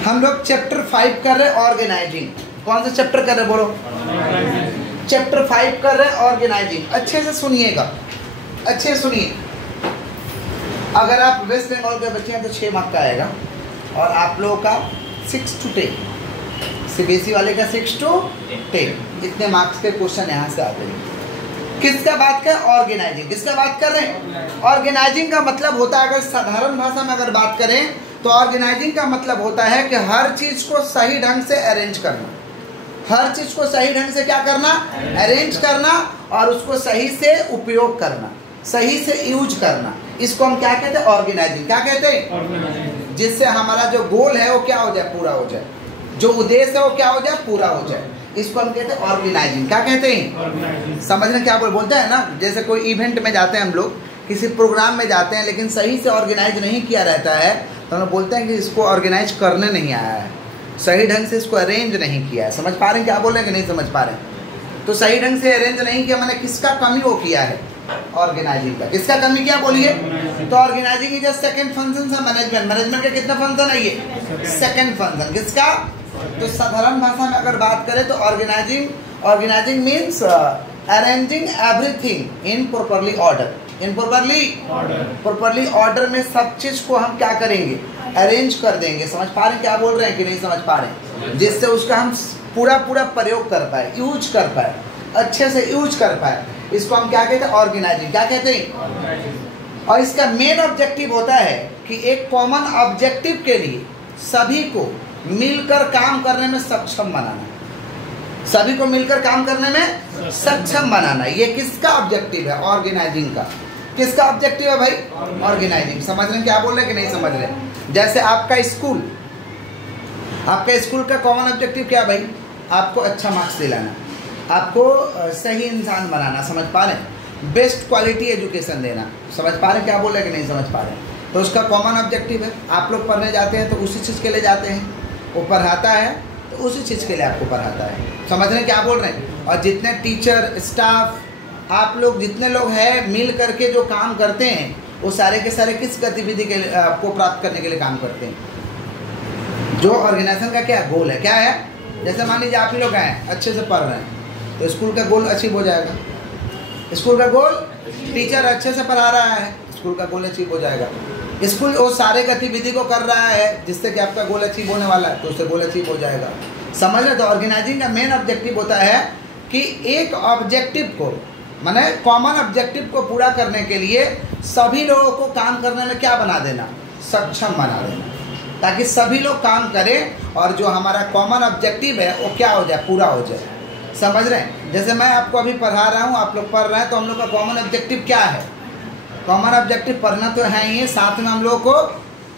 हम लोग चैप्टर 5 कर रहे हैं ऑर्गेनाइजिंग। कौन सा चैप्टर कर रहे हैं बोलो? चैप्टर 5 कर रहे हैं ऑर्गेनाइजिंग। अच्छे से सुनिएगा, अच्छे से सुनिए। अगर आप वेस्ट बंगाल के बच्चे हैं तो 6 मार्क का आएगा और आप लोगों का 6 to 10, सीबीएसई वाले का 6 to 10 इतने मार्क्स के क्वेश्चन यहाँ से आते हैं। किसका बात कर? ऑर्गेनाइजिंग। किसका बात कर रहे हैं? ऑर्गेनाइजिंग का मतलब होता है, अगर साधारण भाषा में अगर बात करें तो ऑर्गेनाइजिंग का मतलब होता है कि हर चीज को सही ढंग से अरेंज करना। हर चीज को सही ढंग से क्या करना? अरेंज करना और उसको सही से उपयोग करना, सही से यूज करना। इसको हम क्या कहते हैं? ऑर्गेनाइजिंग। क्या कहते हैं? जिससे हमारा जो गोल है वो क्या हो जाए? पूरा हो जाए। जो उद्देश्य है वो क्या हो जाए? पूरा हो जाए। इसको हम कहते हैं ऑर्गेनाइजिंग। क्या कहते हैं? समझना क्या बोलते हैं ना, जैसे कोई इवेंट में जाते हैं हम लोग, किसी प्रोग्राम में जाते हैं लेकिन सही से ऑर्गेनाइज नहीं किया रहता है तो हम लोग बोलते हैं कि इसको ऑर्गेनाइज करने नहीं आया है, सही ढंग से इसको अरेंज नहीं किया है। समझ पा रहे हैं क्या बोल रहे हैं कि नहीं समझ पा रहे हैं? तो सही ढंग से अरेंज नहीं किया मैंने किसका कमी वो किया है? ऑर्गेनाइजिंग का। किसका कमी क्या बोलिए? तो ऑर्गेनाइजिंग इज सेकंड फंक्शन है मैनेजमेंट। मैनेजमेंट का कितना फंक्शन है? ये सेकंड फंक्शन। किसका? तो साधारण भाषा में अगर बात करें तो organising means arranging everything in properly order. In properly order में सब चीज को हम क्या करेंगे? अरेंज कर देंगे। समझ पा रहे हैं क्या बोल रहे हैं कि नहीं समझ पा रहे हैं? जिससे उसका हम पूरा प्रयोग कर पाए, यूज कर पाए, अच्छे से यूज कर पाए। इसको हम क्या कहते हैं? ऑर्गेनाइजिंग। क्या कहते हैं? और इसका मेन ऑब्जेक्टिव होता है कि एक कॉमन ऑब्जेक्टिव के लिए सभी को मिलकर काम करने में सक्षम बनाना। सभी को मिलकर काम करने में सक्षम बनाना, ये किसका ऑब्जेक्टिव है? ऑर्गेनाइजिंग का। किसका ऑब्जेक्टिव है भाई? ऑर्गेनाइजिंग। समझ रहे हैं क्या बोल रहे हैं कि नहीं समझ रहे? जैसे आपका स्कूल का कॉमन ऑब्जेक्टिव क्या भाई? आपको अच्छा मार्क्स दिलाना, आपको सही इंसान बनाना। समझ पा रहे हैं? बेस्ट क्वालिटी एजुकेशन देना। समझ पा रहे हैं क्या बोल रहे हैं कि नहीं समझ पा रहे हैं? तो उसका कॉमन ऑब्जेक्टिव है। आप लोग पढ़ने जाते हैं तो उसी चीज़ के लिए जाते हैं, वो पढ़ाता है तो उसी चीज़ के लिए आपको पढ़ाता है। समझ रहे हैं क्या बोल रहे हैं? और जितने टीचर, स्टाफ, आप लोग जितने लोग हैं मिल करके जो काम करते हैं वो सारे के सारे किस गतिविधि के लिए आपको प्राप्त करने के लिए काम करते हैं? जो ऑर्गेनाइजेशन का क्या गोल है? क्या है? जैसे मान लीजिए आप ही लोग हैं अच्छे से पढ़ रहे हैं तो स्कूल का गोल अचीव हो जाएगा। स्कूल का गोल, टीचर अच्छे से पढ़ा रहा है, स्कूल का गोल अचीव हो जाएगा। स्कूल वो सारे गतिविधि को कर रहा है जिससे कि आपका गोल अचीव होने वाला है तो उससे गोल अचीव हो जाएगा। समझ रहे? तो ऑर्गेनाइजिंग का मेन ऑब्जेक्टिव होता है कि एक ऑब्जेक्टिव को, माने कॉमन ऑब्जेक्टिव को पूरा करने के लिए सभी लोगों को काम करने में क्या बना देना? सक्षम बना देना, ताकि सभी लोग काम करें और जो हमारा कॉमन ऑब्जेक्टिव है वो क्या हो जाए? पूरा हो जाए। समझ रहे हैं? जैसे मैं आपको अभी पढ़ा रहा हूँ, आप लोग पढ़ रहे हैं, तो हम लोग का कॉमन ऑब्जेक्टिव क्या है? कॉमन ऑब्जेक्टिव पढ़ना तो है ही, साथ में हम लोग को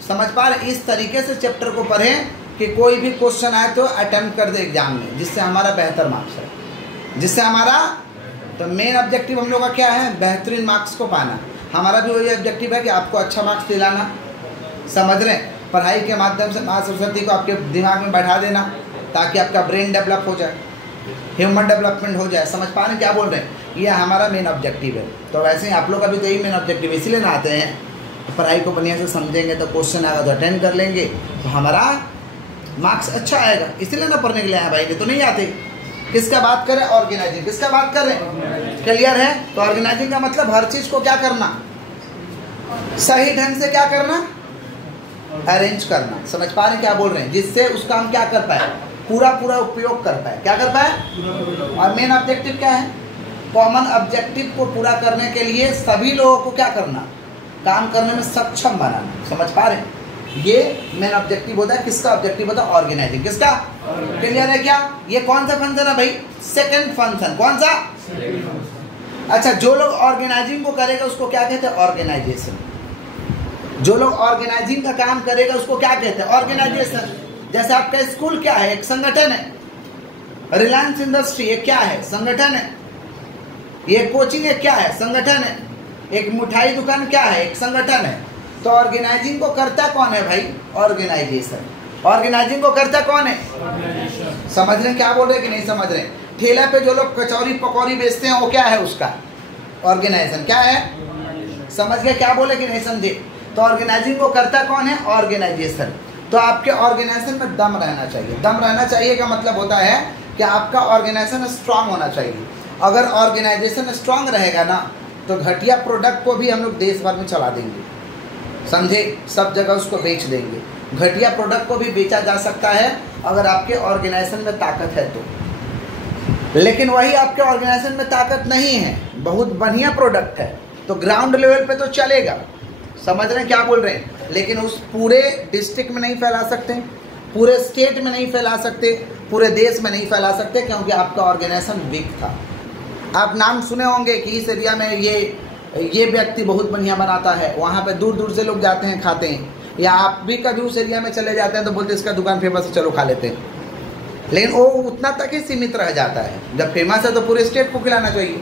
समझ पा रहे इस तरीके से चैप्टर को पढ़ें कि कोई भी क्वेश्चन आए तो अटेम्प्ट कर दे एग्जाम में, जिससे हमारा बेहतर मार्क्स है। जिससे हमारा तो मेन ऑब्जेक्टिव हम लोग का क्या है? बेहतरीन मार्क्स को पाना। हमारा भी वही ऑब्जेक्टिव है कि आपको अच्छा मार्क्स दिलाना। समझ रहे हैं? पढ़ाई के माध्यम से माँ सरस्वती को आपके दिमाग में बैठा देना ताकि आपका ब्रेन डेवलप हो जाए, ह्यूमन डेवलपमेंट हो जाए। समझ पा रहे हैं क्या बोल रहे हैं? ये हमारा मेन ऑब्जेक्टिव है। तो वैसे ही आप लोग का भी तो यही मेन ऑब्जेक्टिव, इसीलिए ना आते हैं। तो पढ़ाई को बढ़िया से समझेंगे तो क्वेश्चन आएगा तो अटेंड कर लेंगे तो हमारा मार्क्स अच्छा आएगा, इसीलिए ना पढ़ने के लिए आए भाई, नहीं तो नहीं आते। किसका बात करें? ऑर्गेनाइजिंग। किसका बात कर रहे हैं? क्लियर है? तो ऑर्गेनाइजिंग का मतलब हर चीज को क्या करना? सही ढंग से क्या करना? अरेंज करना। समझ पा रहे हैं क्या बोल रहे हैं? जिससे उसका हम क्या कर पाए? पूरा उपयोग कर पाए। क्या कर पाए? और मेन ऑब्जेक्टिव क्या है? कॉमन ऑब्जेक्टिव को पूरा करने के लिए सभी लोगों को क्या करना? काम करने में सक्षम बनाना। समझ पा रहे हैं? ये मेन ऑब्जेक्टिव होता है। किसका ऑब्जेक्टिव होता है? ऑर्गेनाइजिंग। किसका? क्लियर है क्या? ये कौन सा फंक्शन है भाई? Second function. कौन सा? अच्छा, जो लोग ऑर्गेनाइजिंग को करेगा उसको क्या कहते हैं? ऑर्गेनाइजेशन। जो लोग ऑर्गेनाइजिंग का काम करेगा उसको क्या कहते हैं? ऑर्गेनाइजेशन। जैसे आपका स्कूल क्या है? एक संगठन है। रिलायंस इंडस्ट्री एक क्या है? संगठन है। ये कोचिंग एक क्या है? संगठन है। एक मिठाई दुकान क्या है? एक संगठन है। तो ऑर्गेनाइजिंग को करता कौन है भाई? ऑर्गेनाइजेशन। ऑर्गेनाइजिंग को करता कौन है? समझ रहे हैं क्या बोल रहे हैं कि नहीं समझ रहे? ठेला पे जो लोग कचौरी पकौड़ी बेचते हैं वो क्या है? उसका ऑर्गेनाइजेशन। क्या है? समझ गए क्या बोले कि नहीं समझे? तो ऑर्गेनाइजिंग को करता कौन है? ऑर्गेनाइजेशन। तो आपके ऑर्गेनाइजेशन में दम रहना चाहिए। दम रहना चाहिए का मतलब होता है कि आपका ऑर्गेनाइजेशन स्ट्रांग होना चाहिए। अगर ऑर्गेनाइजेशन स्ट्रांग रहेगा ना तो घटिया प्रोडक्ट को भी हम लोग देश भर में चला देंगे, समझे, सब जगह उसको बेच देंगे। घटिया प्रोडक्ट को भी बेचा जा सकता है अगर आपके ऑर्गेनाइजेशन में ताकत है तो। लेकिन वही आपके ऑर्गेनाइजेशन में ताकत नहीं है, बहुत बढ़िया प्रोडक्ट है तो ग्राउंड लेवल पे तो चलेगा, समझ रहे हैं क्या बोल रहे हैं, लेकिन उस पूरे डिस्ट्रिक्ट में नहीं फैला सकते, पूरे स्टेट में नहीं फैला सकते, पूरे देश में नहीं फैला सकते, क्योंकि आपका ऑर्गेनाइजेशन वीक था। आप नाम सुने होंगे कि इस एरिया में ये व्यक्ति बहुत बढ़िया बनाता है, वहाँ पे दूर दूर से लोग जाते हैं खाते हैं, या आप भी कभी उस एरिया में चले जाते हैं तो बोलते हैं इसका दुकान फेमस है चलो खा लेते हैं, लेकिन वो उतना तक ही सीमित रह जाता है। जब फेमस है तो पूरे स्टेट को खिलाना चाहिए,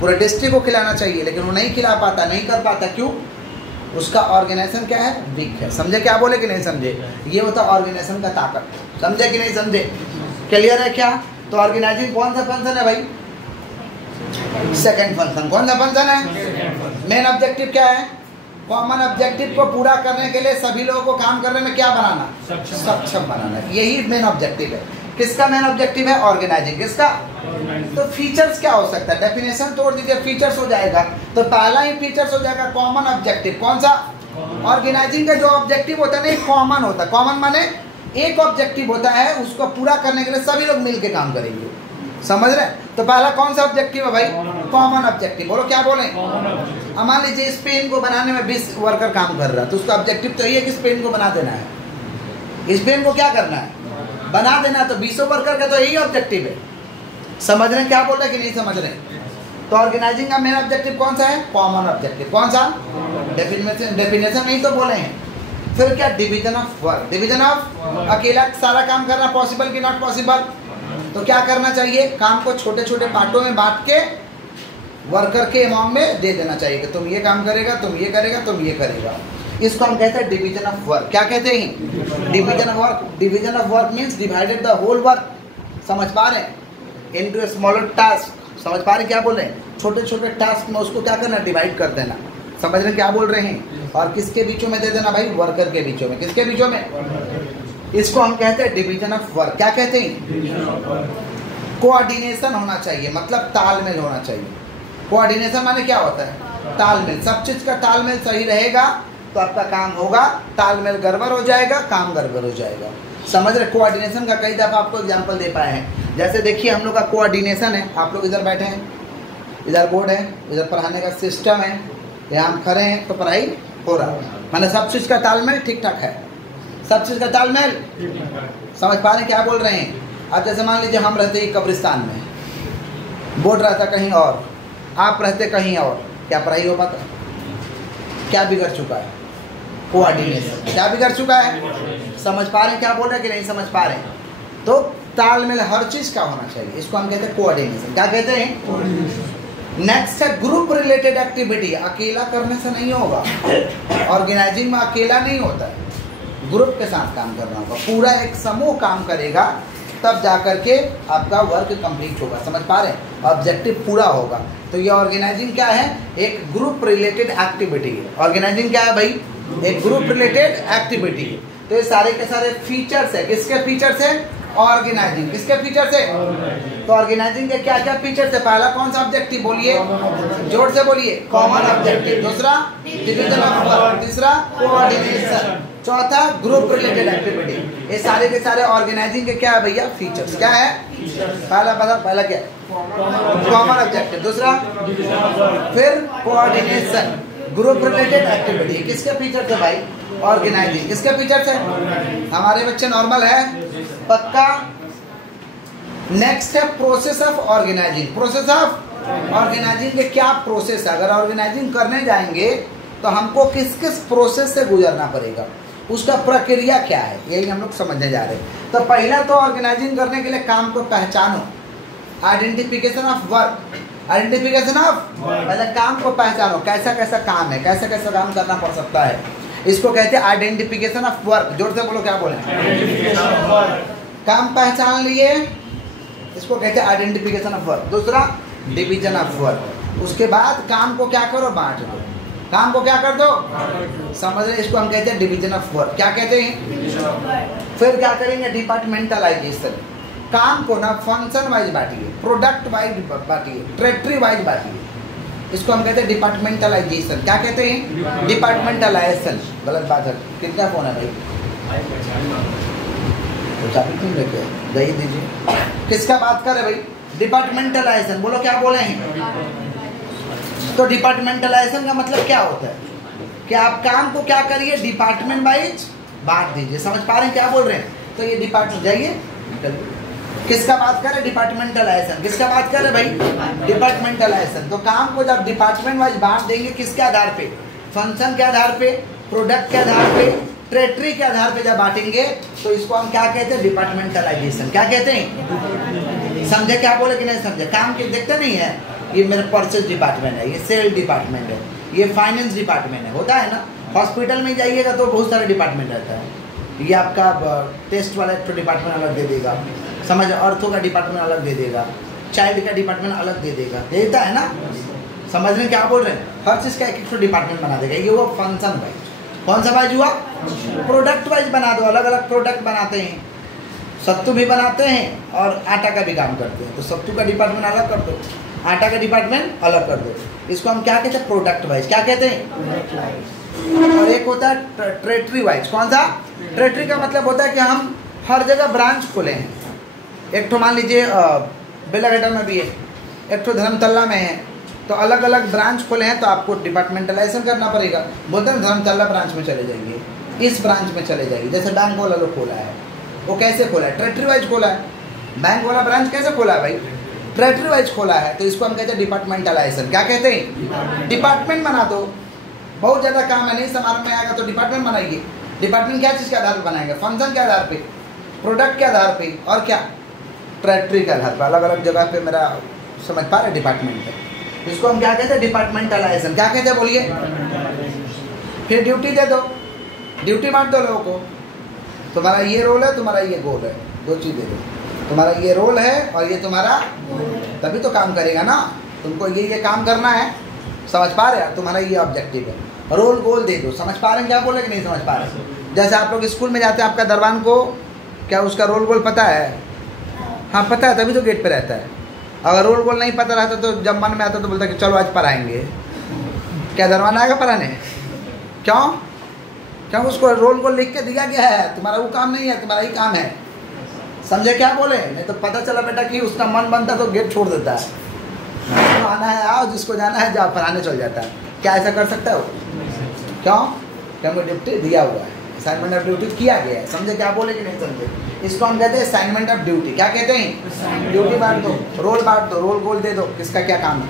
पूरे डिस्ट्रिक्ट को खिलाना चाहिए, लेकिन वो नहीं खिला पाता, नहीं कर पाता, क्यों? उसका ऑर्गेनाइजेशन क्या है? वीक है। समझे क्या बोले कि नहीं समझे? ये होता ऑर्गेनाइजेशन का ताकत, समझे कि नहीं समझे? क्लियर है क्या? तो ऑर्गेनाइजिंग कौन सा फंक्शन है भाई? Second function. कौन सा फंक्शन है? मेन ऑब्जेक्टिव क्या है? कॉमन ऑब्जेक्टिव को पूरा करने के लिए सभी लोगों को काम करने में क्या बनाना? सक्षम बनाना। यही मेन ऑब्जेक्टिव है। किसका मेन ऑब्जेक्टिव है? ऑर्गेनाइजिंग। किसका? तो फीचर्स क्या हो सकता है? डेफिनेशन तोड़ दीजिए, फीचर्स हो जाएगा। तो पहला ही फीचर्स हो जाएगा कॉमन ऑब्जेक्टिव। कौन सा? ऑर्गेनाइजिंग का जो ऑब्जेक्टिव होता है ना, एक कॉमन होता है। कॉमन माने एक ऑब्जेक्टिव होता है, उसको पूरा करने के लिए सभी लोग मिलकर काम करेंगे, समझ रहे? तो पहला कौन सा ऑब्जेक्टिव है भाई? Common objective. बोलो क्या बोले? मान लीजिए इस पेन को बनाने में 20 वर्कर काम कर रहा है, तो उसका ऑब्जेक्टिव तो ये है कि इस पेन को बना देना है। इस पेन को क्या करना है? बना देना। तो 20 वर्कर का तो यही ऑब्जेक्टिव है। समझ रहे हैं क्या बोल रहे हैं कि नहीं समझ रहे? तो ऑर्गेनाइजिंग का मेन ऑब्जेक्टिव कौन सा है? Common objective. कौन सा? डेफिनेशन नहीं तो बोले हैं। फिर क्या? Division of work. Division of, अकेला सारा काम करना पॉसिबल कि नॉट पॉसिबल? तो क्या करना चाहिए? काम को छोटे छोटे पार्टों में बांट के वर्कर के अमाउंट में दे देना चाहिए कि तुम ये काम करेगा, तुम ये करेगा, तुम ये करेगा। इसको हम कहते हैं डिवीजन ऑफ वर्क। क्या कहते हैं? Division of work. Division of work means divided the whole work. समझ पा रहे हैं? Into a smaller task. समझ पा रहे हैं क्या बोल रहे हैं? छोटे छोटे टास्क में उसको क्या करना? डिवाइड कर देना। समझ रहे हैं क्या बोल रहे हैं? और किसके बीचों में दे देना भाई? वर्कर के बीचों में। किसके बीचों में? इसको हम कहते हैं डिवीजन ऑफ वर्क। क्या कहते हैं? कोऑर्डिनेशन होना चाहिए, मतलब तालमेल होना चाहिए। कोऑर्डिनेशन माने क्या होता है? तालमेल। सब चीज का तालमेल सही रहेगा तो आपका काम होगा, तालमेल गड़बड़ हो जाएगा, काम गड़बड़ हो जाएगा। समझ रहे? कोऑर्डिनेशन का कई दफा आपको एग्जांपल दे पाए हैं। जैसे देखिए हम लोग का कोऑर्डिनेशन है, आप लोग इधर बैठे हैं, इधर बोर्ड है, इधर पढ़ाने का सिस्टम है, यहाँ हम खड़े हैं तो पढ़ाई हो रहा है, माने सब चीज़ का तालमेल ठीक ठाक है। सब चीज़ का तालमेल समझ पा रहे हैं क्या बोल रहे हैं? अब जैसे मान लीजिए हम रहते हैं कब्रिस्तान में, बोर्ड रहता कहीं और, आप रहते कहीं और, क्या पढ़ाई हो पाता? क्या बिगड़ चुका है? कोऑर्डिनेशन। क्या बिगड़ चुका है? समझ पा रहे हैं क्या बोल रहे हैं कि नहीं समझ पा रहे हैं? तो तालमेल हर चीज़ का होना चाहिए, इसको हम कहते हैं कोऑर्डिनेशन। क्या कहते हैं? नेक्स्ट है ग्रुप रिलेटेड एक्टिविटी। अकेला करने से नहीं होगा, ऑर्गेनाइजिंग में अकेला नहीं होता है, ग्रुप के साथ काम करना होगा। पूरा एक समूह काम करेगा तब जाकर के आपका वर्क कंप्लीट होगा। समझ पा रहे हैं? ऑब्जेक्टिव पूरा होगा। तो ये ऑर्गेनाइजिंग क्या है? एक ग्रुप रिलेटेड एक्टिविटी है। ऑर्गेनाइजिंग क्या है भाई? एक ग्रुप रिलेटेड एक्टिविटी। तो ये सारे के सारे फीचर्स है। किसके फीचर्स है? ऑर्गेनाइजिंग। किसके फीचर्स है? तो ऑर्गेनाइजिंग के क्या क्या फीचर्स है? पहला कौन सा ऑब्जेक्टिव बोलिए, जोर से बोलिए? Common objective. दूसरा डिवीजन ऑफ वर्क। तीसरा कोऑर्डिनेशन। चौथा ग्रुप रिलेटेड एक्टिविटी। ये सारे के सारे ऑर्गेनाइजिंग के क्या है भैया? फीचर्स। क्या है? पहला क्या? Common objective. दूसरा फिर कोऑर्डिनेशन, ग्रुप रिलेटेड एक्टिविटी। किसके फीचर्स है भाई? ऑर्गेनाइजिंग। किसके फीचर्स है? हमारे बच्चे नॉर्मल है, पक्का। नेक्स्ट है process of organising. Process of organising के क्या प्रोसेस है? अगर ऑर्गेनाइजिंग करने जाएंगे तो हमको किस किस प्रोसेस से गुजरना पड़ेगा, उसका प्रक्रिया क्या है, यही हम लोग समझने जा रहे हैं। तो पहला तो ऑर्गेनाइजिंग करने के लिए काम को पहचानो, identification of work. Identification of, पहले काम को पहचानो, कैसा कैसा काम है, कैसा कैसा काम करना पड़ सकता है, इसको कहते हैं आइडेंटिफिकेशन ऑफ वर्क। जोर से बोलो, क्या बोले? काम पहचान लिए, इसको कहते हैं आइडेंटिफिकेशन ऑफ वर्क। दूसरा डिवीजन ऑफ वर्क। उसके बाद काम को क्या करो? बांट दो। काम को क्या कर दो, समझ रहे, इसको हम कहते हैं डिवीजन ऑफ वर्क। क्या कहते हैं? फिर क्या करेंगे, डिपार्टमेंटलाइजेशन। काम को ना फंक्शन वाइज बांटिए, प्रोडक्ट वाइज बांटिए, टेरिटरी वाइज बांटिए, इसको हम कहते हैं डिपार्टमेंटलाइजेशन। क्या कहते हैं? डिपार्टमेंटलाइजेशन। गलत बात है। कितना फोन है भाई? तो चाबी क्यों लेके दही दीजिए। किसका बात कर रहे भाई? डिपार्टमेंटलाइजेशन। बोलो क्या बोले हैं? तो डिपार्टमेंटलाइजेशन का मतलब क्या होता है कि आप काम को क्या करिए, डिपार्टमेंट वाइज बांट दीजिए। समझ पा रहे हैं क्या बोल रहे हैं? तो ये डिपार्टमेंट, जाइए किसका बात कर रहे? डिपार्टमेंटलाइजेशन। किसका बात कर रहे भाई? डिपार्टमेंटलाइजेशन। तो काम को जब डिपार्टमेंट वाइज बांट देंगे, किसके आधार पे? फंक्शन के आधार पे, प्रोडक्ट के आधार पे, टेरिटरी के आधार पे जब बांटेंगे तो इसको हम क्या कहते हैं? डिपार्टमेंटलाइजेशन। क्या कहते हैं? समझे क्या बोले कि नहीं समझे? काम के देखते नहीं है, ये मेरा परचेज डिपार्टमेंट है, ये सेल डिपार्टमेंट है, ये फाइनेंस डिपार्टमेंट है, होता है ना। हॉस्पिटल में जाइएगा तो बहुत सारे डिपार्टमेंट रहता है। ये आपका टेस्ट वाला एक डिपार्टमेंट अलग दे देगा, समझ, अर्थों का डिपार्टमेंट अलग दे देगा, चाइल्ड का डिपार्टमेंट अलग दे देगा, देता है ना। समझ रहे क्या बोल रहे हैं? हर चीज़ का एक एक डिपार्टमेंट बना देगा। ये हुआ फंक्शन वाइज। कौन सा वाइज हुआ? प्रोडक्ट वाइज बना दो, अलग अलग प्रोडक्ट बनाते हैं। सत्तू भी बनाते हैं और आटा का भी काम करते हैं, तो सत्तू का डिपार्टमेंट अलग कर दो, आटा का डिपार्टमेंट अलग कर दो। इसको हम क्या कहते हैं? Product wise. क्या कहते हैं? और एक होता है टेरिटरी वाइज। कौन सा? टेरिटरी का मतलब होता है कि हम हर जगह ब्रांच खोले हैं। एक तो मान लीजिए बेलाघाटा में भी है, एक तो धर्मतल्ला में है, तो अलग अलग ब्रांच खोले हैं, तो आपको डिपार्टमेंटलाइजेशन करना पड़ेगा। बोलते हैं धर्मतल्ला ब्रांच में चले जाइए, इस ब्रांच में चले जाइए। जैसे बैंक वाला लोग खोला है, वो कैसे खोला है? टेरिटरी वाइज खोला है। बैंक वाला ब्रांच कैसे खोला है भाई? टेरिटरी वाइज खोला है, तो इसको हम कहते हैं डिपार्टमेंटलाइजेशन। क्या कहते हैं? डिपार्टमेंट बना दो। बहुत ज़्यादा काम है, नहीं समारोह में आएगा तो डिपार्टमेंट बनाइए। डिपार्टमेंट क्या चीज़ के आधार पर बनाएगा? फंक्शन के आधार पे, प्रोडक्ट के आधार पे, और क्या? टेरिटरी के आधार पर। अलग अलग जगह पे मेरा समझ पा रहे डिपार्टमेंट है, इसको हम क्या कहते हैं? डिपार्टमेंटलाइजेशन। क्या कहते हैं बोलिए? फिर ड्यूटी दे दो, ड्यूटी बांट दो लोगों को। तुम्हारा ये रोल है, तुम्हारा ये गोल है, दो चीज़ दे दो। तुम्हारा ये रोल है और ये तुम्हारा, तभी तो काम करेगा ना। तुमको ये काम करना है, समझ पा रहे हैं? तुम्हारा ये ऑब्जेक्टिव है, रोल गोल दे दो। समझ पा रहे हैं क्या बोले कि नहीं समझ पा रहे? जैसे आप लोग स्कूल में जाते हैं, आपका दरबान को क्या उसका रोल गोल पता है? हाँ पता है, तभी तो गेट पे रहता है। अगर रोल गोल नहीं पता रहता तो जब मन में आता तो बोलता कि चलो आज पढ़ाएंगे। क्या दरबान आएगा पढ़ाने? क्यों? क्यों? उसको रोल गोल लिख के दिया गया है, तुम्हारा वो काम नहीं है, तुम्हारा ही काम है। समझे क्या बोले? नहीं तो पता चला बेटा कि उसका मन बनता तो गेट छोड़ देता है, जिसको आना है आओ, जिसको जाना है जाओ, पढ़ाने चल जाता है। क्या ऐसा कर सकता है वो? क्यों? क्योंकि ड्यूटी दिया हुआ है, असाइनमेंट ऑफ ड्यूटी किया गया है। समझे क्या बोले कि नहीं समझे? इसको हम कहते हैं असाइनमेंट ऑफ ड्यूटी। क्या कहते हैं? ड्यूटी बांट दो, रोल बांट दो, रोल गोल दे दो, किसका क्या काम है।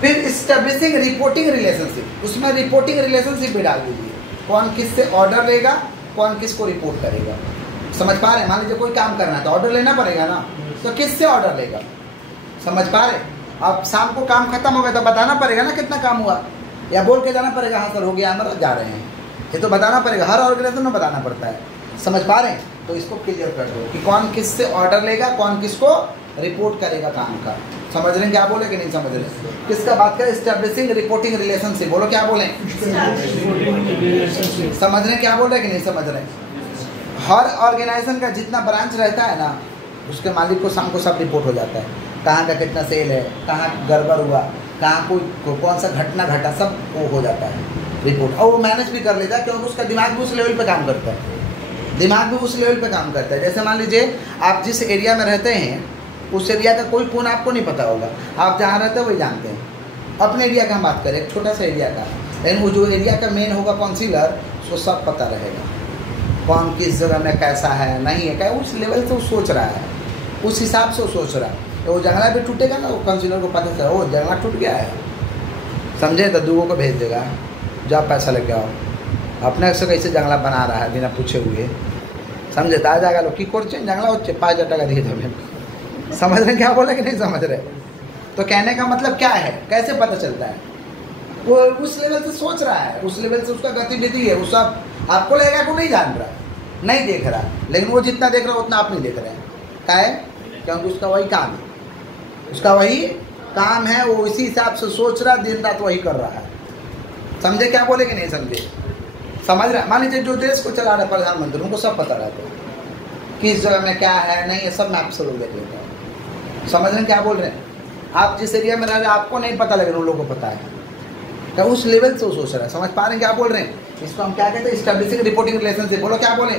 फिर इस्टेब्लिशिंग रिपोर्टिंग रिलेशनशिप, उसमें रिपोर्टिंग रिलेशनशिप भी डाल दीजिए। कौन किससे ऑर्डर लेगा, कौन किसको रिपोर्ट करेगा। समझ पा रहे हैं? मान लीजिए कोई काम करना है तो ऑर्डर लेना पड़ेगा ना, तो किससे ऑर्डर लेगा? समझ पा रहे? अब शाम को काम खत्म हो गया तो बताना पड़ेगा ना कितना काम हुआ, या बोल के जाना पड़ेगा हाँ सर हो गया हमारा जा रहे हैं, ये तो बताना पड़ेगा। हर ऑर्गेनाइजेशन में बताना पड़ता है। समझ पा रहे हैं? तो इसको क्लियर कर दो कि कौन किससे ऑर्डर लेगा, कौन किसको रिपोर्ट करेगा काम का। समझ रहे हैं क्या बोले कि नहीं समझ रहे? किसका बात करें? Establishing reporting relationship. बोलो क्या बोले? समझ रहे हैं क्या बोल रहे कि नहीं समझ रहे? हर ऑर्गेनाइजेशन का जितना ब्रांच रहता है ना, उसके मालिक को शाम को सब रिपोर्ट हो जाता है। कहाँ का कितना सेल है, कहाँ गड़बड़ हुआ, कहाँ कोई कौन सा घटना घटा, सब वो हो जाता है रिपोर्ट। और वो मैनेज भी कर लेता है क्योंकि उसका दिमाग भी उस लेवल पे काम करता है। दिमाग भी उस लेवल पे काम करता है। जैसे मान लीजिए आप जिस एरिया में रहते हैं उस एरिया का कोई कोना आपको नहीं पता होगा, आप जहाँ रहते हैं वही जानते हैं। अपने एरिया का हम बात करें, एक छोटा सा एरिया का, लेकिन वो जो एरिया का मेन होगा काउंसिलर, उसको सब पता रहेगा कौन किस जगह में कैसा है नहीं है, क्या उस लेवल से वो सोच रहा है, उस हिसाब से वो सोच रहा है। तो वो जंगला भी टूटेगा ना, वो काउंसिलर को पता चला वो जंगला टूट गया है, समझे, तो दूगों को भेज देगा जाओ पैसा लेके आओ। अपने से कैसे जंगला बना रहा है बिना पूछे हुए, समझे, तो आ जाएगा लोग की करछे जंगला होच्छे 5,000 टाका दिए जमीन। समझ रहे क्या बोले कि नहीं समझ रहे? तो कहने का मतलब क्या है, कैसे पता चलता है? वो उस लेवल से सोच रहा है, उस लेवल से उसका गतिविधि है, वो सब आपको लगेगा को नहीं जान रहा, नहीं देख रहा, लेकिन वो जितना देख रहा है उतना आप नहीं देख रहे हैं। क्या है? क्योंकि उसका वही काम है, उसका वही काम है, वो इसी हिसाब से सोच रहा, दिन रात वही कर रहा है। समझे क्या बोले कि नहीं समझे? समझ रहे? मान लीजिए जो देश को चला रहे प्रधानमंत्री, उनको सब पता रहता है किस जगह में क्या है नहीं, ये सब मैं आपसे लोग देख लेता हूँ। समझ रहे हैं क्या बोल रहे हैं? आप जिस एरिया में रह रहे हैं आपको नहीं पता, लेकिन उन लोगों को पता है। तो उस लेवल से वो सोच रहा है। समझ पा रहे हैं क्या बोल रहे हैं? इसको हम क्या कहते हैं? Establishing reporting relationship. बोलो क्या बोले?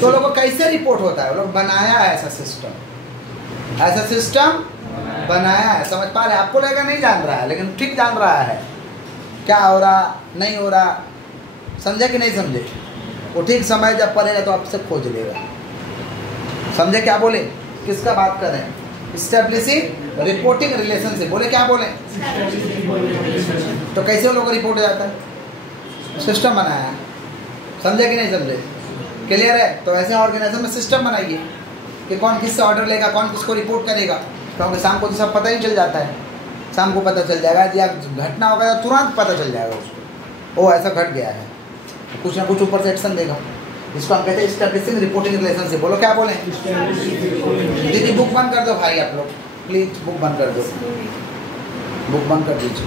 तो लोगों को कैसे रिपोर्ट होता है? वो लोग बनाया है ऐसा सिस्टम, ऐसा सिस्टम बनाया है। समझ पा रहे हैं? आपको लगेगा नहीं जान रहा है, लेकिन ठीक जान रहा है क्या हो रहा नहीं हो रहा। समझे कि नहीं समझे? वो ठीक समय जब पड़ेगा तो आपसे खोज लेगा। समझे क्या बोले? किसका बात कर रहे हैं? Establishing reporting relationship. बोले क्या बोले? तो कैसे वो लोग रिपोर्ट हो जाता है? सिस्टम बनाया है। समझे कि नहीं समझे? क्लियर है? तो ऐसे ऑर्गेनाइजेशन में सिस्टम बनाइए कि कौन किससे ऑर्डर लेगा, कौन किसको रिपोर्ट करेगा। क्योंकि शाम को तो सब पता ही चल जाता है। शाम को पता चल जाएगा, या घटना होगा तो तुरंत पता चल जाएगा उसको, ओ ऐसा घट गया है, कुछ ना कुछ ऊपर से एक्शन देगा। इसको हम कहते हैं स्टैब्लिशिंग रिपोर्टिंग रिलेशनशिप। बोलो क्या बोले? दीदी बुक बंद कर दो भाई, आप लोग प्लीज बुक बंद कर दो, बुक बंद कर दीजिए।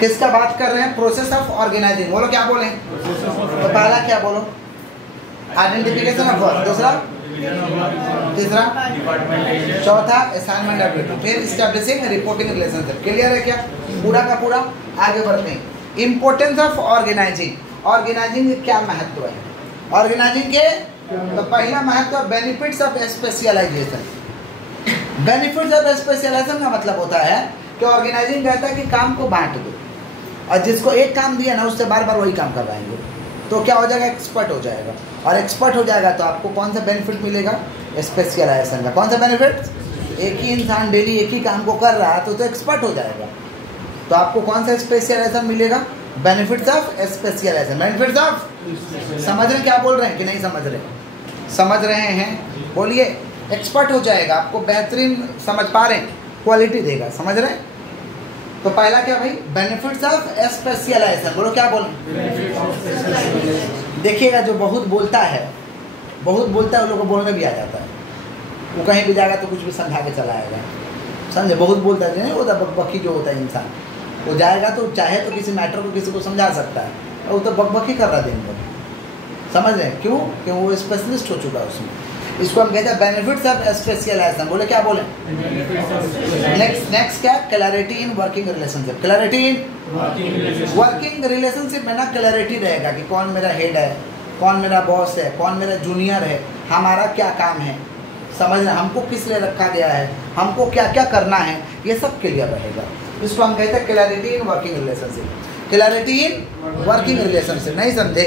किसका बात कर रहे हैं? Process of organising. बोलो क्या बोले? तो पहला क्या बोलो? आइडेंटिफिकेशन ऑफ वर्क, दूसरा, तीसरा, चौथा असाइनमेंट ऑफ ड्यूटी, फिर स्टैब्लिशिंग रिपोर्टिंग रिलेशनशिप। क्लियर है क्या? पूरा का पूरा। आगे बढ़ते हैं। Importance of organising. ऑर्गेनाइजिंग के क्या महत्व है? ऑर्गेनाइजिंग के तो पहला महत्व benefits of specialisation. Benefits of specialisation का मतलब होता है कि ऑर्गेनाइजिंग कहता है कि काम को बांट दो, और जिसको एक काम दिया ना उससे बार बार वही काम करवाएंगे, तो क्या हो जाएगा? एक्सपर्ट हो जाएगा। और एक्सपर्ट हो जाएगा तो आपको कौन सा बेनिफिट मिलेगा? स्पेशलाइजेशन का। कौन सा बेनिफिट? एक ही इंसान डेली एक ही काम को कर रहा है तो एक्सपर्ट हो जाएगा। तो आपको कौन सा स्पेशलाइजेशन मिलेगा? Benefits of specialisation. Benefits of, समझ रहे हैं क्या बोल रहे हैं कि नहीं समझ रहे? समझ रहे हैं? बोलिए। एक्सपर्ट हो जाएगा, आपको बेहतरीन, समझ पा रहे हैं, क्वालिटी देगा। समझ रहे हैं? तो पहला क्या भाई? Benefits of specialisation. बोलो क्या बोलें? देखिएगा जो बहुत बोलता है उन लोगों को बोलने भी आ जाता है। वो कहीं भी जाएगा तो कुछ भी समझा के चला आएगा। समझे? बहुत बोलता है नहीं होता, बकबकी जो होता है इंसान, वो जाएगा तो चाहे तो किसी मैटर को किसी को समझा सकता है, और वो तो बकबकी कर रहा दिन भर। समझ रहे हैं क्यों? कि वो स्पेशलिस्ट हो चुका है उसमें। इसको हम कहते हैं बेनिफिट्स ऑफ स्पेशलाइजेशन। बोले क्या बोले? नेक्स्ट क्या? Clarity in working relationship. Clarity in working relationship में ना क्लैरिटी रहेगा कि कौन मेरा हेड है, कौन मेरा बॉस है, कौन मेरा जूनियर है, हमारा क्या काम है। समझ रहे? हमको किस लिए रखा गया है, हमको क्या क्या करना है, ये सब क्लियर रहेगा। इसको हम कहते हैं clarity in working relationship. Clarity in working relationship. नहीं समझे?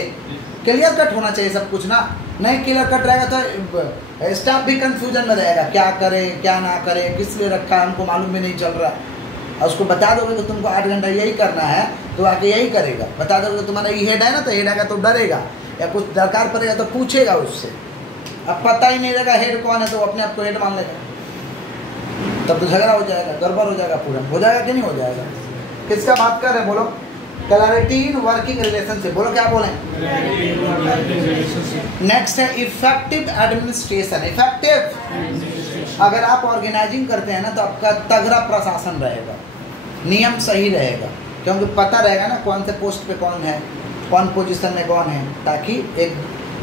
क्लियर कट होना चाहिए सब कुछ ना। नहीं क्लियर कट रहेगा तो स्टाफ भी कंफ्यूजन में रहेगा, क्या करे क्या ना करे, किस लिए रखा है हमको मालूम भी नहीं चल रहा। और उसको बता दोगे कि तुमको 8 घंटा यही करना है तो आके यही करेगा। बता दोगे कि तुम्हारा ये हेड है ना, तो हेड आएगा तो डरेगा, या कुछ दरकार पड़ेगा तो पूछेगा उससे। अब पता ही नहीं रहेगा हेड कौन है तो वो अपने आप को हेड मान लेगा, तब तो झगड़ा हो जाएगा, गड़बड़ हो जाएगा, पूरा हो जाएगा कि नहीं हो जाएगा? किसका बात कर रहे हैं? बोलो। Clarity in working relationship. बोलो क्या बोलें? नेक्स्ट है इफेक्टिव एडमिनिस्ट्रेशन। इफेक्टिव, अगर आप ऑर्गेनाइजिंग करते हैं ना तो आपका तगड़ा प्रशासन रहेगा, नियम सही रहेगा, क्योंकि पता रहेगा ना कौन से पोस्ट पे कौन है, कौन पोजीशन में कौन है, ताकि एक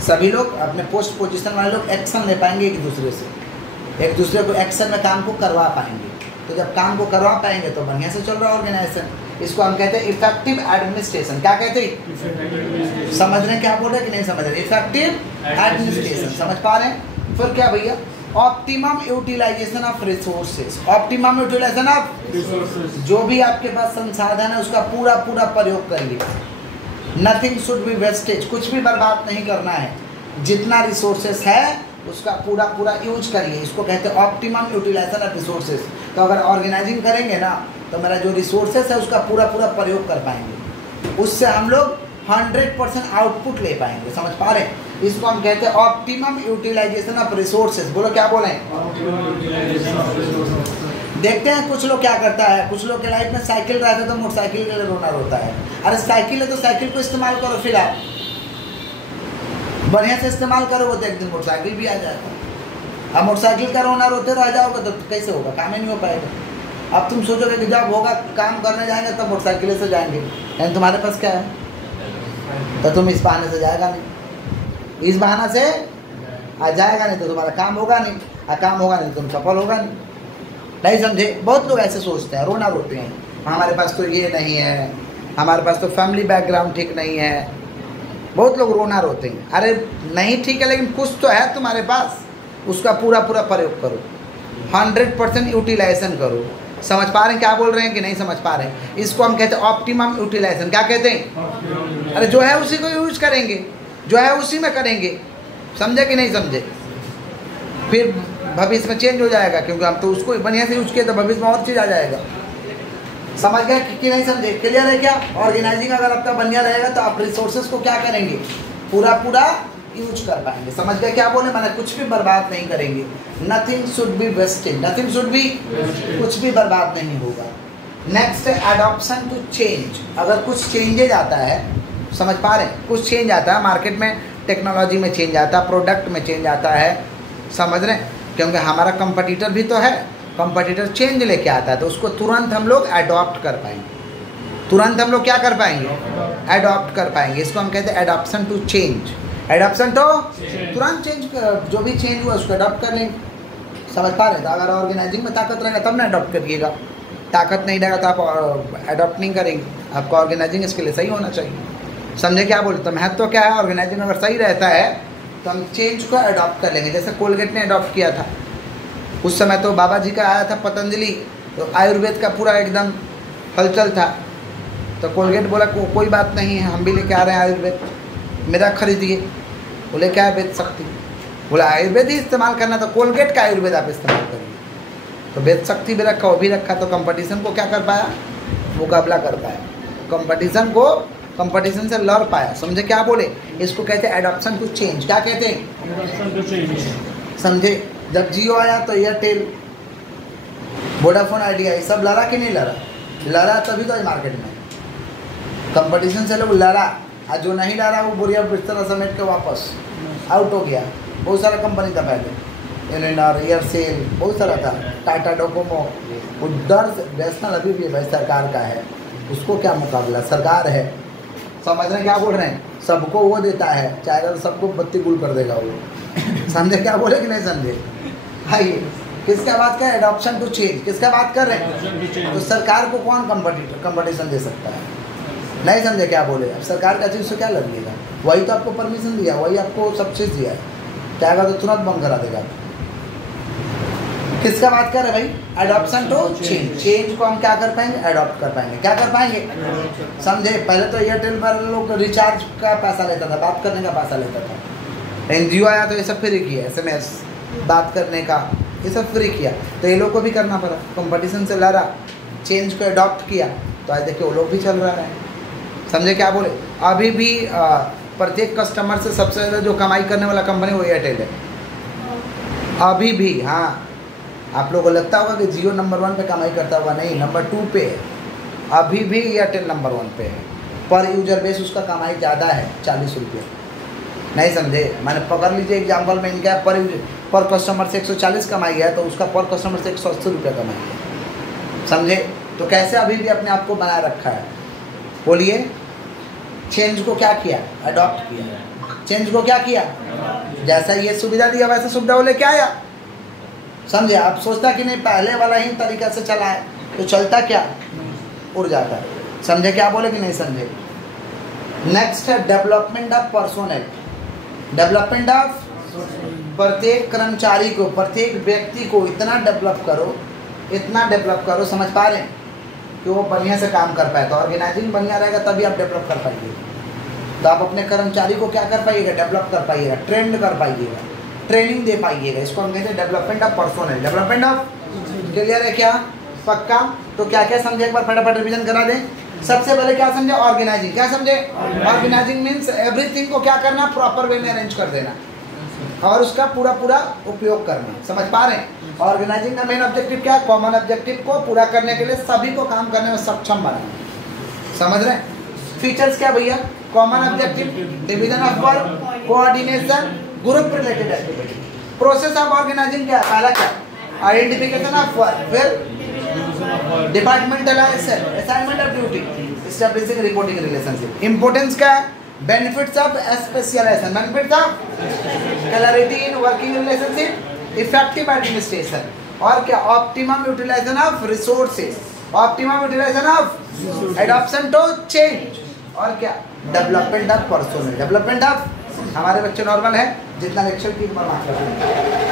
सभी लोग अपने पोस्ट पोजीशन वाले लोग एक्शन ले पाएंगे एक दूसरे को एक्शन में काम को करवा पाएंगे। तो जब काम को करवा पाएंगे तो बढ़िया से चल रहा है ऑर्गेनाइजेशन। इसको हम कहते हैं इफेक्टिव एडमिनिस्ट्रेशन। क्या कहते हैं? समझ रहे हैं क्या बोल रहे हैं कि नहीं समझ रहे? Effective administration. समझ पा रहे हैं? फिर क्या भैया? Optimum utilisation of resources. Optimum utilisation of resources, जो भी आपके पास संसाधन है उसका पूरा पूरा प्रयोग करिए। नथिंग शुड बी वेस्टेज, कुछ भी बर्बाद नहीं करना है। जितना रिसोर्सेज है उसका पूरा पूरा यूज करिए। इसको कहते हैं ऑप्टिमम यूटिलाइजेशन ऑफ रिसोर्सेज। तो अगर ऑर्गेनाइजिंग करेंगे ना तो मेरा जो रिसोर्सेज है उसका पूरा पूरा प्रयोग कर पाएंगे, उससे हम लोग 100% आउटपुट ले पाएंगे। समझ पा रहे हैं? इसको हम कहते हैं ऑप्टिमम यूटिलाइजेशन ऑफ रिसोर्सेज। बोलो क्या बोलें? देखते हैं कुछ लोग क्या करता है, कुछ लोग के लाइफ में साइकिल रहता है तो मोटरसाइकिल के लिए रोना रोता है। अरे साइकिल है तो साइकिल को इस्तेमाल करो, फिर आप बढ़िया से इस्तेमाल करोगे तो एक दिन मोटरसाइकिल भी आ जाएगा। अब मोटरसाइकिल का रोना रोते रह जाओगे तो कैसे होगा? काम ही नहीं हो पाएगा। अब तुम सोचोगे कि जब होगा काम करने जाएंगे तब मोटरसाइकिल से जाएंगे, यानी तुम्हारे पास क्या है, तो तुम इस बहाने से जाएगा नहीं, इस बहाना से आ जाएगा नहीं तो तुम्हारा काम होगा नहीं, और काम होगा नहीं तो तुम सफल होगा नहीं समझे। बहुत लोग ऐसे सोचते हैं, रोना रोते हैं, हमारे पास तो ये नहीं है, हमारे पास तो फैमिली बैकग्राउंड ठीक नहीं है, बहुत लोग रोना रोते हैं। अरे नहीं ठीक है, लेकिन कुछ तो है तुम्हारे पास, उसका पूरा पूरा प्रयोग करो, 100% यूटिलाइजेशन करो। समझ पा रहे हैं क्या बोल रहे हैं कि नहीं समझ पा रहे हैं? इसको हम कहते हैं ऑप्टिमम यूटिलाइजेशन। क्या कहते हैं? अरे जो है उसी को यूज करेंगे, जो है उसी में करेंगे, समझे कि नहीं समझे? फिर भविष्य में चेंज हो जाएगा, क्योंकि हम तो उसको बढ़िया से यूज किए तो भविष्य में और चीज़ आ जाएगा। समझ गए कि नहीं समझे? क्लियर है क्या? ऑर्गेनाइजिंग अगर आपका बढ़िया रहेगा तो आप रिसोर्सेज को क्या करेंगे, पूरा पूरा यूज कर पाएंगे। समझ गए क्या बोले? मैंने कुछ भी बर्बाद नहीं करेंगे, nothing should be wasted, nothing should be, कुछ भी बर्बाद नहीं होगा। नेक्स्ट है एडॉप्शन टू चेंज। अगर कुछ चेंजेज आता है, समझ पा रहे हैं, कुछ चेंज आता है मार्केट में, टेक्नोलॉजी में चेंज आता है, प्रोडक्ट में चेंज आता है, समझ रहे हैं, क्योंकि हमारा कंपटीटर भी तो है, कंपटीटर चेंज लेके आता है तो उसको तुरंत हम लोग अडॉप्ट कर पाएंगे, तुरंत हम लोग क्या कर पाएंगे, अडॉप्ट कर पाएंगे। इसको हम कहते हैं एडॉप्शन टू चेंज। एडॉप्शन तो तुरंत चेंज, जो भी चेंज हुआ उसको अडॉप्ट कर लेंगे। समझ पा रहे हैं? तो अगर ऑर्गेनाइजिंग में ताकत रहेगा तब ना अडॉप्ट करिएगा, ताकत नहीं रहेगा तो आप अडॉप्ट नहीं करेंगे। आपका ऑर्गेनाइजिंग इसके लिए सही होना चाहिए। समझे क्या बोले? तो महत्व क्या है, ऑर्गेनाइजिंग अगर सही रहता है तो हम चेंज को अडॉप्ट कर लेंगे। जैसे कोलगेट ने अडॉप्ट किया था, उस समय तो बाबा जी का आया था पतंजलि, तो आयुर्वेद का पूरा एकदम हलचल था, तो कोलगेट बोला कोई बात नहीं है, हम भी लेके आ रहे हैं आयुर्वेद, मेरा खरीदिए। बोले क्या है, वेद शक्ति। बोला आयुर्वेद ही इस्तेमाल करना, तो कोलगेट का आयुर्वेद आप इस्तेमाल करिए। तो वेद शक्ति भी रखा, वो भी रखा, तो कंपटीशन को क्या कर पाया, मुकाबला कर पाया, कंपटीशन से लड़ पाया। समझे क्या बोले? इसको कहते हैं एडॉप्शन टू चेंज। क्या कहते हैं? समझे? जब जियो आया तो एयरटेल, वोडाफोन आइडिया, ये सब लड़ा कि नहीं लड़ा? लड़ा तभी तो मार्केट में कंपटीशन से लोग लड़ा, और जो नहीं लड़ा वो बुढ़िया बिस्तर समेट के वापस आउट हो गया। बहुत सारा कंपनी था पहले, यूनिनर, एयरसेल, बहुत सारा था, टाटा डोकोमो। उधर वैष्णव अभी भी भाई सरकार का है, उसको क्या मुकाबला, सरकार है। समझ रहे हैं क्या बोल रहे हैं? सबको वो देता है, चाहे तो सबको बत्ती गुल कर देगा वो। समझे क्या बोले कि नहीं समझे? आइए, किसका बात कर, एडॉप्शन टू चेंज, किसका बात कर रहे हैं? तो सरकार को कौन कंपटीशन दे सकता है? नहीं समझे क्या बोले? अब सरकार का चीज़ से क्या लगिएगा, वही तो आपको परमिशन दिया, वही आपको सब चीज़ दिया है, चाहेगा तो तुरंत बंद करा देगा। किसका बात कर रहे हैं भाई? Adoption to change. चेंज को हम क्या कर पाएंगे, एडॉप्ट कर पाएंगे। क्या कर पाएंगे? समझे? पहले तो एयरटेल पर लोग रिचार्ज का पैसा लेता था, बात करने का पैसा लेता था। एनजीओ आया तो ये सब फ्री किया, SMS बात करने का, ये सब फ्री किया, तो ये लोग को भी करना पड़ा, कंपटीशन से लड़ा, चेंज को एडॉप्ट किया, तो आज देखिए वो लोग भी चल रहा है। समझे क्या बोले? अभी भी प्रत्येक कस्टमर से सबसे ज़्यादा जो कमाई करने वाला कंपनी वो एयरटेल है अभी भी। हाँ, आप लोगों को लगता होगा कि जियो नंबर 1 पे कमाई करता होगा, नहीं, नंबर 2 पे है। अभी भी एयरटेल नंबर 1 पे है। पर यूजर बेस उसका कमाई ज़्यादा है, 40 रुपये। नहीं समझे? मैंने पकड़ लीजिए एग्जाम्पल में, इनका पर कस्टमर से 140 कमाई है, तो उसका पर कस्टमर से 180 रुपये कमाई है। समझे? तो कैसे अभी भी अपने आप को बनाए रखा है? बोलिए। चेंज को क्या किया, अडॉप्ट किया। चेंज को क्या किया, जैसा ये सुविधा दिया वैसे सुविधा वो लेके आया। समझे? आप सोचता कि नहीं पहले वाला ही तरीका से चला है तो चलता क्या, उड़ जाता है। समझे क्या बोले कि नहीं समझे? नेक्स्ट है development of personal. Development of, प्रत्येक कर्मचारी को, प्रत्येक व्यक्ति को इतना डेवलप करो, समझ पा रहे हैं, कि वो बढ़िया से काम कर पाए। तो ऑर्गेनाइजिंग बढ़िया रहेगा तभी आप डेवलप कर पाइए। तो आप अपने कर्मचारी को क्या कर पाइएगा, डेवलप कर पाइएगा, ट्रेंड कर पाइएगा, ट्रेनिंग दे पाइएगा। इसको हम कहते हैं development of personal. Development of, clear है क्या? पक्का? तो क्या क्या समझे, एक बार फटाफट रिवीजन करा दें। सबसे पहले क्या समझे, ऑर्गेनाइजिंग। क्या समझे? ऑर्गेनाइजिंग मीन्स एवरीथिंग को क्या करना, प्रॉपर वे में अरेंज कर देना और उसका पूरा पूरा उपयोग करना। समझ पा रहे हैं? ऑर्गेनाइजिंग का मेन ऑब्जेक्टिव क्या है, कॉमन ऑब्जेक्टिव को पूरा करने के लिए सभी को काम करने में सक्षम बनाना। समझ रहे हैं? फीचर्स क्या भैया, common objective, division of work, coordination, group related activity. Process of organising क्या है, पहला क्या, आइडेंटिफिकेशन ऑफ वर्क, फिर departmental assignment of duty, establishing reporting relationship. Importance क्या है? Benefits of specialisation, benefits of clarity in working relationship, effective administration, और क्या? Optimum utilisation of resources, optimum utilisation of adoption to change, और क्या? Development of personal, development of. हमारे बच्चे normal है, जितना लेक्चर की मार्क्स रखेंगे।